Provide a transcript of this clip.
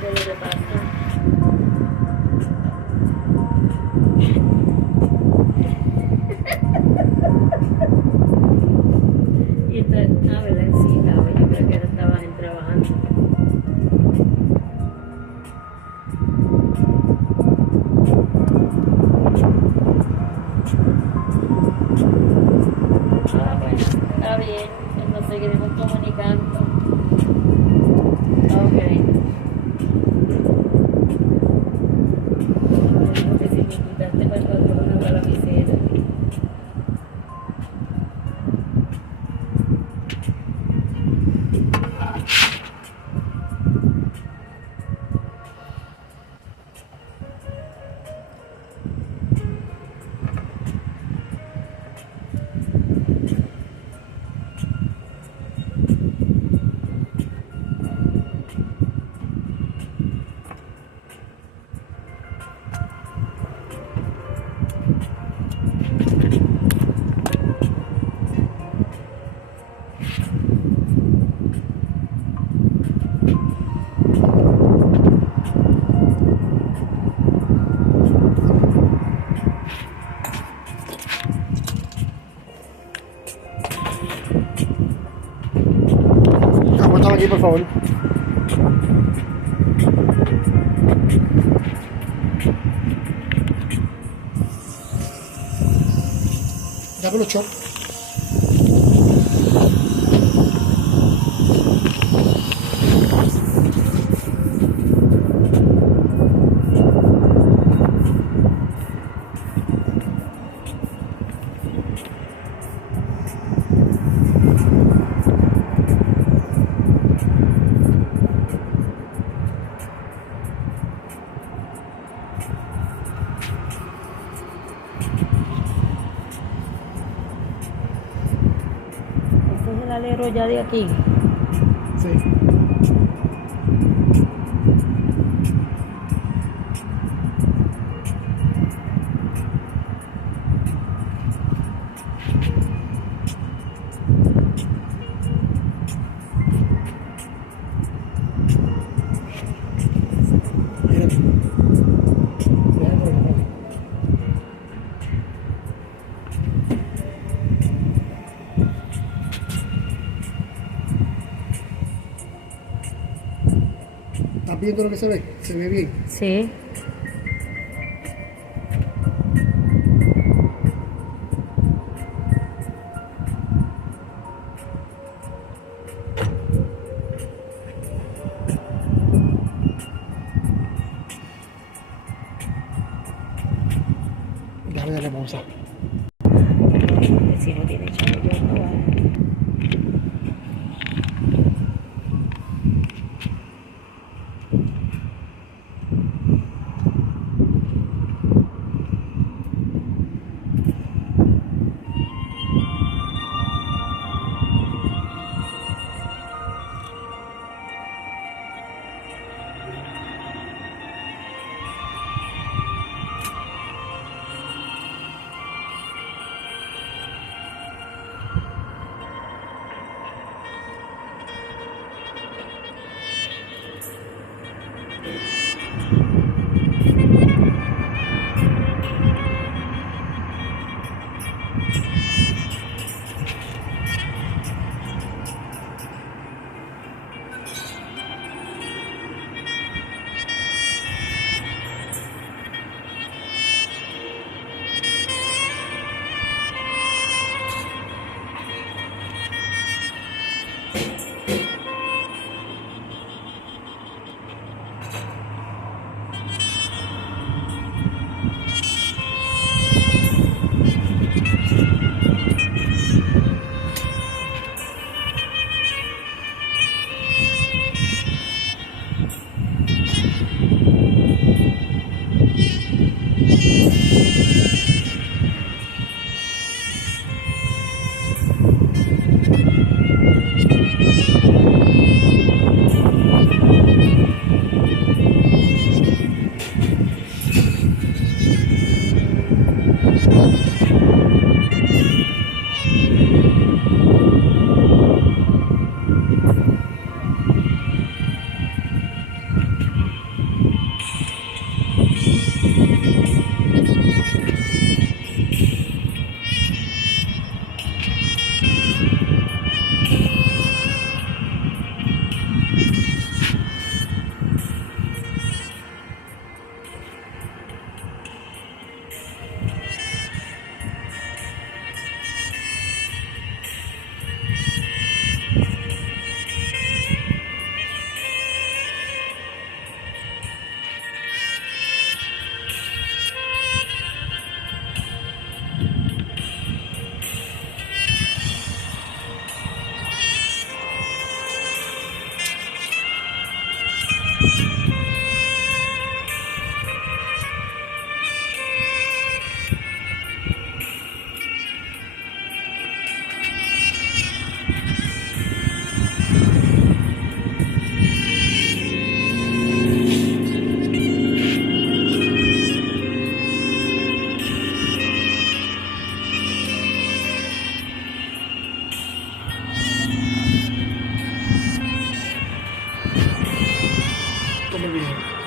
qué es lo que pasa. Y entonces, ¿verdad? Sí, claro, yo creo que estaban trabajando. Ah, bueno, está bien, nos seguiremos comunicando. Ok. Digo que si me quitaste para el patrón a la lapicera. Aguántame aquí, por favor. Dame los chops. Este es el alero ya de aquí. Sí. Mira. Mira por acá. ¿Estás viendo lo que se ve? Se ve bien. Sí. Déjame darle pausa. Si no tiene chavo, yo no va. Come bien.